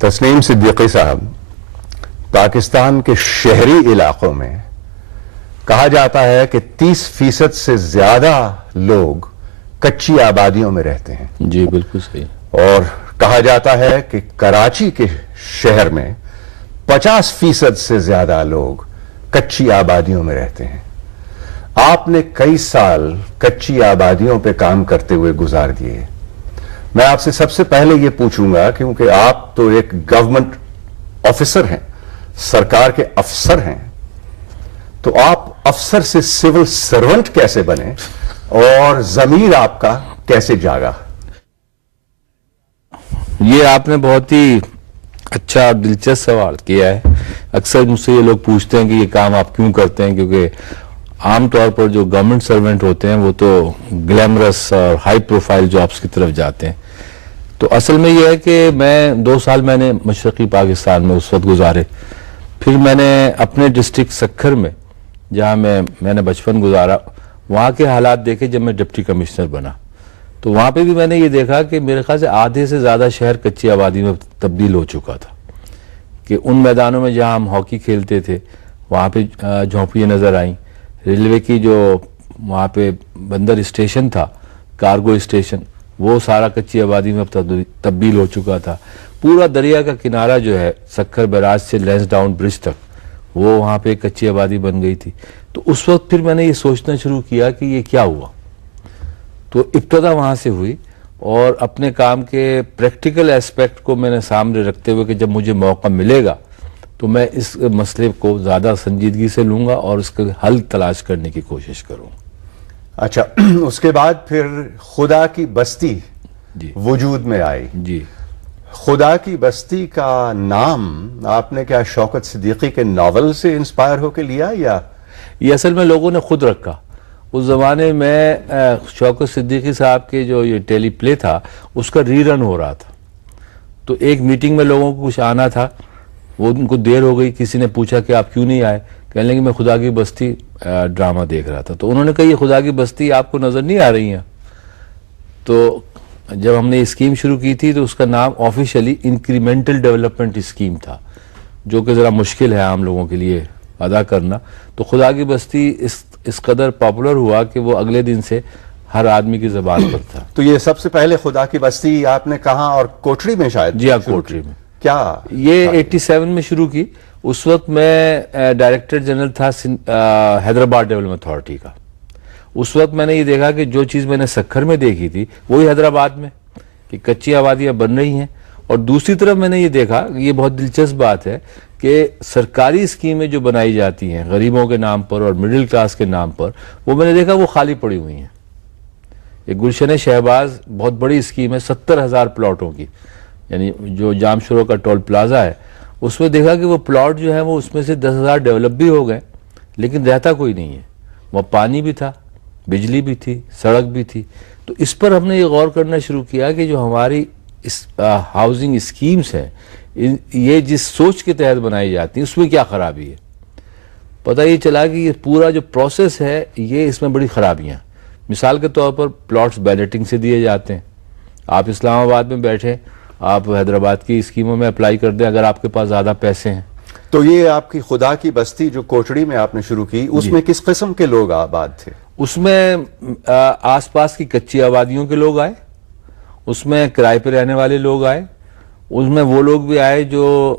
تسنیم صدیقی صاحب، پاکستان کے شہری علاقوں میں کہا جاتا ہے کہ 30% سے زیادہ لوگ کچی آبادیوں میں رہتے ہیں. جی بالکل صحیح. اور کہا جاتا ہے کہ کراچی کے شہر میں 50% سے زیادہ لوگ کچی آبادیوں میں رہتے ہیں. آپ نے کئی سال کچی آبادیوں پہ کام کرتے ہوئے گزار دیے. میں آپ سے سب سے پہلے یہ پوچھوں گا، کیونکہ آپ تو ایک گورنمنٹ آفیسر ہیں، سرکار کے افسر ہیں، تو آپ افسر سے سول سرونٹ کیسے بنے اور ضمیر آپ کا کیسے جاگا؟ یہ آپ نے بہت ہی اچھا اور دلچسپ سوال کیا ہے. اکثر مجھ سے یہ لوگ پوچھتے ہیں کہ یہ کام آپ کیوں کرتے ہیں، کیونکہ عام طور پر جو گورنمنٹ سرونٹ ہوتے ہیں وہ تو گلیمرس اور ہائی پروفائل جابز کی طرف جاتے ہیں. تو اصل میں یہ ہے کہ میں 2 سال میں نے مشرقی پاکستان میں اس وقت گزارے. پھر میں نے اپنے ڈسٹرکٹ سکھر میں، جہاں میں نے بچپن گزارا، وہاں کے حالات دیکھے جب میں ڈپٹی کمشنر بنا. تو وہاں پہ بھی میں نے یہ دیکھا کہ میرے خیال سے آدھے سے زیادہ شہر کچی آبادی میں تبدیل ہو چکا تھا. کہ ان میدانوں میں جہاں ہم ہاکی کھیلتے تھے وہاں پہ جھونپڑیاں نظر آئیں. ریلوے کی جو وہاں پہ بندر اسٹیشن تھا، کارگو اسٹیشن، وہ سارا کچی آبادی میں تبدیل ہو چکا تھا. پورا دریا کا کنارہ جو ہے سکھر بیراج سے لینس ڈاؤن برج تک، وہ وہاں پہ کچی آبادی بن گئی تھی. تو اس وقت پھر میں نے یہ سوچنا شروع کیا کہ یہ کیا ہوا. تو ابتدا وہاں سے ہوئی، اور اپنے کام کے پریکٹیکل ایسپیکٹ کو میں نے سامنے رکھتے ہوئے کہ جب مجھے موقع ملے گا تو میں اس مسئلے کو زیادہ سنجیدگی سے لوں گا اور اس کا حل تلاش کرنے کی کوشش کروں. اچھا، اس کے بعد پھر خدا کی بستی جی وجود میں آئی. جی خدا کی بستی کا نام آپ نے کیا شوکت صدیقی کے ناول سے انسپائر ہو کے لیا، یا یہ اصل میں لوگوں نے خود رکھا؟ اس زمانے میں شوکت صدیقی صاحب کے جو یہ ٹیلی پلے تھا اس کا ری رن ہو رہا تھا. تو ایک میٹنگ میں لوگوں کو کچھ آنا تھا، وہ ان کو دیر ہو گئی. کسی نے پوچھا کہ آپ کیوں نہیں آئے؟ کہنے لگے میں خدا کی بستی ڈرامہ دیکھ رہا تھا. تو انہوں نے کہا یہ خدا کی بستی آپ کو نظر نہیں آ رہی ہیں؟ تو جب ہم نے اسکیم شروع کی تھی تو اس کا نام آفیشلی انکریمنٹل ڈیولپمنٹ اسکیم تھا، جو کہ ذرا مشکل ہے عام لوگوں کے لیے ادا کرنا. تو خدا کی بستی اس قدر پاپولر ہوا کہ وہ اگلے دن سے ہر آدمی کی زبان پر تھا. تو یہ سب سے پہلے خدا کی بستی آپ نے کہاں، اور کوٹری میں شاید؟ جی ہاں، کوٹری میں. کیا یہ 87 میں شروع کی. اس وقت میں ڈائریکٹر جنرل تھا حیدرآباد ڈیولپمنٹ اتھارٹی کا. اس وقت میں نے یہ دیکھا کہ جو چیز میں نے سکھر میں دیکھی تھی وہی حیدرآباد میں، کہ کچی آبادیاں بن رہی ہیں. اور دوسری طرف میں نے یہ دیکھا، یہ بہت دلچسپ بات ہے، کہ سرکاری اسکیمیں جو بنائی جاتی ہیں غریبوں کے نام پر اور مڈل کلاس کے نام پر، وہ میں نے دیکھا وہ خالی پڑی ہوئی ہیں. یہ گلشن شہباز بہت بڑی اسکیم ہے، 70,000 پلاٹوں کی، یعنی جو جام شورو کا ٹول پلازا ہے، اس میں دیکھا کہ وہ پلاٹ جو ہیں وہ اس میں سے 10,000 ڈیولپ بھی ہو گئے، لیکن رہتا کوئی نہیں ہے. وہ پانی بھی تھا، بجلی بھی تھی، سڑک بھی تھی. تو اس پر ہم نے یہ غور کرنا شروع کیا کہ جو ہماری ہاؤسنگ اسکیمز ہیں، یہ جس سوچ کے تحت بنائی جاتی ہیں اس میں کیا خرابی ہے. پتہ یہ چلا کہ یہ پورا جو پروسیس ہے یہ اس میں بڑی خرابیاں. مثال کے طور پر پلاٹس بیلٹنگ سے دیے جاتے ہیں. آپ اسلام آباد میں بیٹھے، آپ حیدرآباد کی اسکیموں میں اپلائی کر دیں اگر آپ کے پاس زیادہ پیسے ہیں. تو یہ آپ کی خدا کی بستی جو کوٹڑی میں آپ نے شروع کی، اس میں کس قسم کے لوگ آباد تھے؟ اس میں آس پاس کی کچی آبادیوں کے لوگ آئے، اس میں کرائے پہ رہنے والے لوگ آئے، اس میں وہ لوگ بھی آئے جو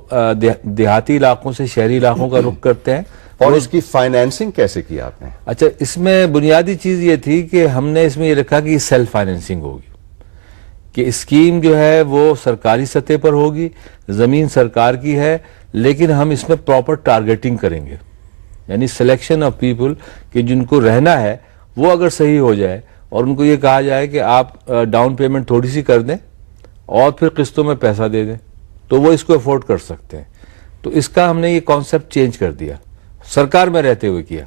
دیہاتی علاقوں سے شہری علاقوں کا رخ کرتے ہیں. اور اس کی فائنینسنگ کیسے کی آپ نے؟ اچھا، اس میں بنیادی چیز یہ تھی کہ ہم نے اس میں یہ رکھا کہ یہ سیلف فائنینسنگ ہوگی، کہ اسکیم جو ہے وہ سرکاری سطح پر ہوگی، زمین سرکار کی ہے، لیکن ہم اس میں پراپر ٹارگیٹنگ کریں گے. یعنی سلیکشن آف پیپل کہ جن کو رہنا ہے وہ اگر صحیح ہو جائے، اور ان کو یہ کہا جائے کہ آپ ڈاؤن پیمنٹ تھوڑی سی کر دیں اور پھر قسطوں میں پیسہ دے دیں، تو وہ اس کو افورڈ کر سکتے ہیں. تو اس کا ہم نے یہ کانسیپٹ چینج کر دیا، سرکار میں رہتے ہوئے کیا.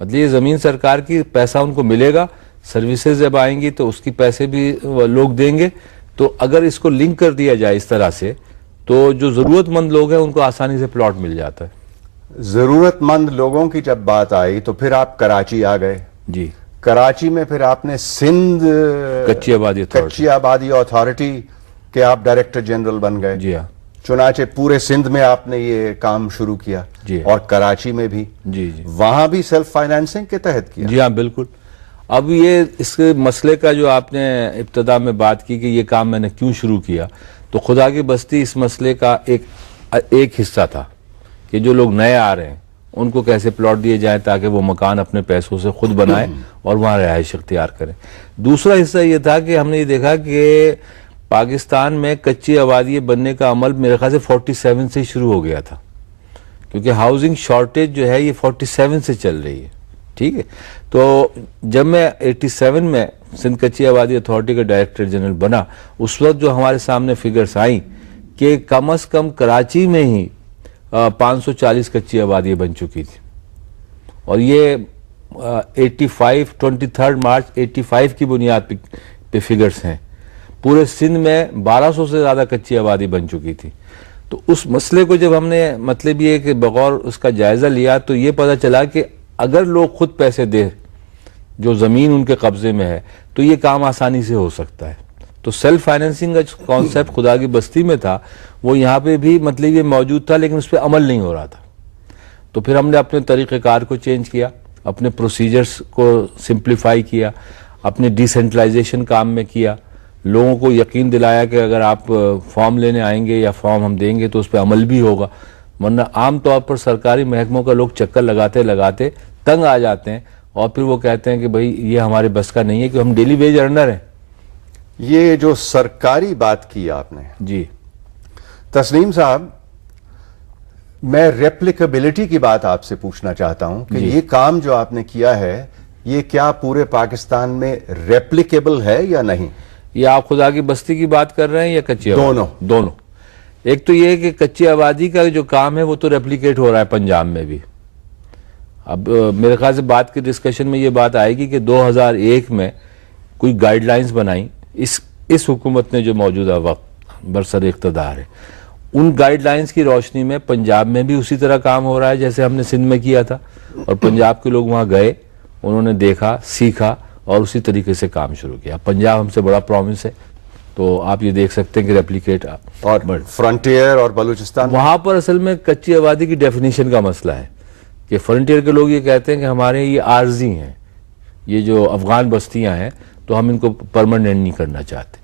مطلب یہ زمین سرکار کی، پیسہ ان کو ملے گا، سروسز جب آئیں گی تو اس کی پیسے بھی لوگ دیں گے. تو اگر اس کو لنک کر دیا جائے اس طرح سے تو جو ضرورت مند لوگ ہیں ان کو آسانی سے پلاٹ مل جاتا ہے. ضرورت مند لوگوں کی جب بات آئی تو پھر آپ کراچی آ گئے. جی، کراچی میں پھر آپ نے سندھ کچی آبادی اتھارٹی کے آپ ڈائریکٹر جنرل بن گئے. جی ہاں. چنانچہ پورے سندھ میں آپ نے یہ کام شروع کیا جی اور کراچی میں بھی جی جی وہاں بھی سیلف فائنانسنگ کے تحت کیا؟ جی ہاں بالکل. اب یہ اس مسئلے کا جو آپ نے ابتدا میں بات کی کہ یہ کام میں نے کیوں شروع کیا، تو خدا کی بستی اس مسئلے کا ایک حصہ تھا کہ جو لوگ نئے آ رہے ہیں ان کو کیسے پلاٹ دیے جائیں تاکہ وہ مکان اپنے پیسوں سے خود بنائیں اور وہاں رہائش اختیار کریں. دوسرا حصہ یہ تھا کہ ہم نے یہ دیکھا کہ پاکستان میں کچی آبادی بننے کا عمل میرے خیال سے 47 سے شروع ہو گیا تھا، کیونکہ ہاؤسنگ شارٹیج جو ہے یہ 47 سے چل رہی ہے. ٹھیک ہے، تو جب میں 87 میں سندھ کچی آبادی اتھارٹی کا ڈائریکٹر جنرل بنا، اس وقت جو ہمارے سامنے فگرز آئیں کہ کم از کم کراچی میں ہی 540 کچی آبادی بن چکی تھی، اور یہ 23 مارچ 85 کی بنیاد پہ فگرز ہیں. پورے سندھ میں 1200 سے زیادہ کچی آبادی بن چکی تھی. تو اس مسئلے کو جب ہم نے مطلب یہ کہ بغور اس کا جائزہ لیا تو یہ پتہ چلا کہ اگر لوگ خود پیسے دیں جو زمین ان کے قبضے میں ہے تو یہ کام آسانی سے ہو سکتا ہے. تو سیلف فائنینسنگ کا جو کانسیپٹ خدا کی بستی میں تھا وہ یہاں پہ بھی مطلب یہ موجود تھا، لیکن اس پہ عمل نہیں ہو رہا تھا. تو پھر ہم نے اپنے طریقہ کار کو چینج کیا، اپنے پروسیجرز کو سمپلیفائی کیا، اپنے ڈیسینٹرلائزیشن کام میں کیا، لوگوں کو یقین دلایا کہ اگر آپ فارم لینے آئیں گے یا فارم ہم دیں گے تو اس پہ عمل بھی ہوگا. ورنہ عام طور پر سرکاری محکموں کا لوگ چکر لگاتے لگاتے تنگ آ جاتے ہیں اور پھر وہ کہتے ہیں کہ بھئی یہ ہمارے بس کا نہیں ہے کہ ہم ڈیلی ویج ارنر ہیں. یہ جو سرکاری بات کی آپ نے جی تسنیم صاحب، میں ریپلیکیبلٹی کی بات آپ سے پوچھنا چاہتا ہوں کہ یہ کام جو آپ نے کیا ہے یہ کیا پورے پاکستان میں ریپلیکیبل ہے یا نہیں؟ یہ آپ خدا کی بستی کی بات کر رہے ہیں یا کچی آبادی؟ دونوں. ایک تو یہ کہ کچی آبادی کا جو کام ہے وہ تو ریپلیکیٹ ہو رہا ہے پنجاب میں بھی. اب میرے خیال سے بات کی ڈسکشن میں یہ بات آئے گی کہ 2001 میں کوئی گائیڈ لائنز بنائی اس حکومت نے جو موجودہ وقت برسر اقتدار ہے، ان گائیڈ لائنز کی روشنی میں پنجاب میں بھی اسی طرح کام ہو رہا ہے جیسے ہم نے سندھ میں کیا تھا، اور پنجاب کے لوگ وہاں گئے، انہوں نے دیکھا، سیکھا اور اسی طریقے سے کام شروع کیا. پنجاب ہم سے بڑا پروونس ہے تو آپ یہ دیکھ سکتے ہیں کہ ریپلیکیٹ. اور فرنٹیئر اور بلوچستان وہاں پر اصل میں کچی آبادی کی ڈیفینیشن کا مسئلہ ہے کہ فرنٹیئر کے لوگ یہ کہتے ہیں کہ ہمارے یہ عارضی ہیں، یہ جو افغان بستیاں ہیں تو ہم ان کو پرماننٹ نہیں کرنا چاہتے.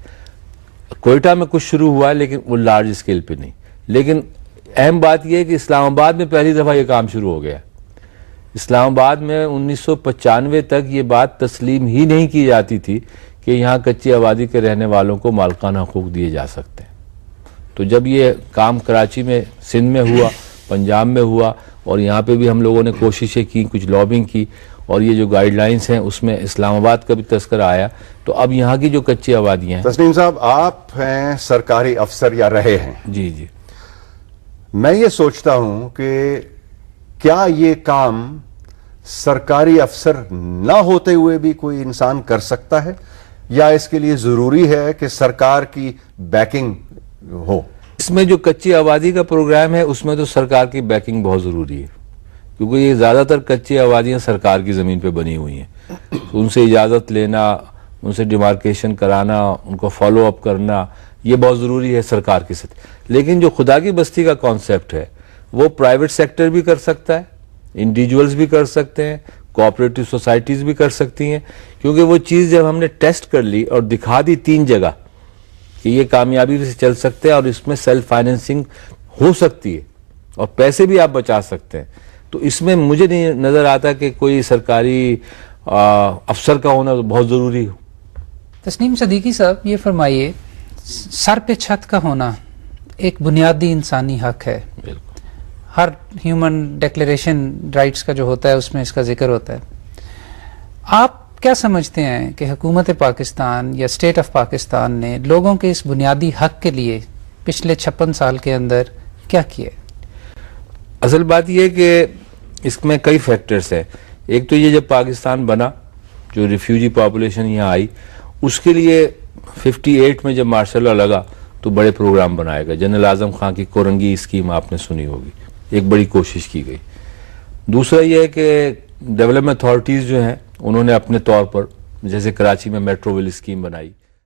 کوئٹہ میں کچھ شروع ہوا ہے لیکن وہ لارج اسکیل پہ نہیں. لیکن اہم بات یہ ہے کہ اسلام آباد میں پہلی دفعہ یہ کام شروع ہو گیا. اسلام آباد میں 1995 تک یہ بات تسلیم ہی نہیں کی جاتی تھی کہ یہاں کچی آبادی کے رہنے والوں کو مالکانہ حقوق دیے جا سکتے ہیں. تو جب یہ کام کراچی میں، سندھ میں ہوا، پنجاب میں ہوا، اور یہاں پہ بھی ہم لوگوں نے کوششیں کی، کچھ لابنگ کی، اور یہ جو گائیڈ لائنز ہیں اس میں اسلام آباد کا بھی تذکرہ آیا، تو اب یہاں کی جو کچی آبادیاں ہیں. تسنیم صاحب، آپ ہیں سرکاری افسر یا رہے ہیں. جی جی. میں یہ سوچتا ہوں کہ کیا یہ کام سرکاری افسر نہ ہوتے ہوئے بھی کوئی انسان کر سکتا ہے، یا اس کے لیے ضروری ہے کہ سرکار کی بیکنگ ہو؟ اس میں جو کچی آبادی کا پروگرام ہے اس میں تو سرکار کی بیکنگ بہت ضروری ہے، کیونکہ یہ زیادہ تر کچی آبادیاں سرکار کی زمین پہ بنی ہوئی ہیں. ان سے اجازت لینا، ان سے ڈیمارکیشن کرانا، ان کو فالو اپ کرنا، یہ بہت ضروری ہے سرکار کی سطح. لیکن جو خدا کی بستی کا کانسیپٹ ہے وہ پرائیویٹ سیکٹر بھی کر سکتا ہے، انڈیویجولز بھی کر سکتے ہیں، کوآپریٹو سوسائٹیز بھی کر سکتی ہیں. کیونکہ وہ چیز جب ہم نے ٹیسٹ کر لی اور دکھا دی 3 جگہ کہ یہ کامیابی سے چل سکتے ہیں اور اس میں سیلف فائنینسنگ ہو سکتی ہے اور پیسے بھی آپ بچا سکتے ہیں، تو اس میں مجھے نہیں نظر آتا کہ کوئی سرکاری افسر کا ہونا بہت ضروری ہو. تسنیم صدیقی صاحب، یہ فرمائیے، سر پہ چھت کا ہونا ایک بنیادی انسانی حق ہے. بالکل. ہر ہیومن ڈیکلیریشن رائٹس کا جو ہوتا ہے اس میں اس کا ذکر ہوتا ہے. آپ کیا سمجھتے ہیں کہ حکومت پاکستان یا اسٹیٹ آف پاکستان نے لوگوں کے اس بنیادی حق کے لیے پچھلے 56 سال کے اندر کیا کیا؟ اصل بات یہ کہ اس میں کئی فیکٹرز ہیں. ایک تو یہ جب پاکستان بنا، جو ریفیوجی پاپولیشن یہاں آئی، اس کے لیے 58 میں جب مارشل لا لگا تو بڑے پروگرام بنائے گئے. جنرل اعظم خان کی کورنگی اسکیم آپ نے سنی ہوگی، ایک بڑی کوشش کی گئی. دوسرا یہ ہے کہ ڈیولپمنٹ اتھارٹیز جو ہیں انہوں نے اپنے طور پر، جیسے کراچی میں میٹرو ویل اسکیم بنائی.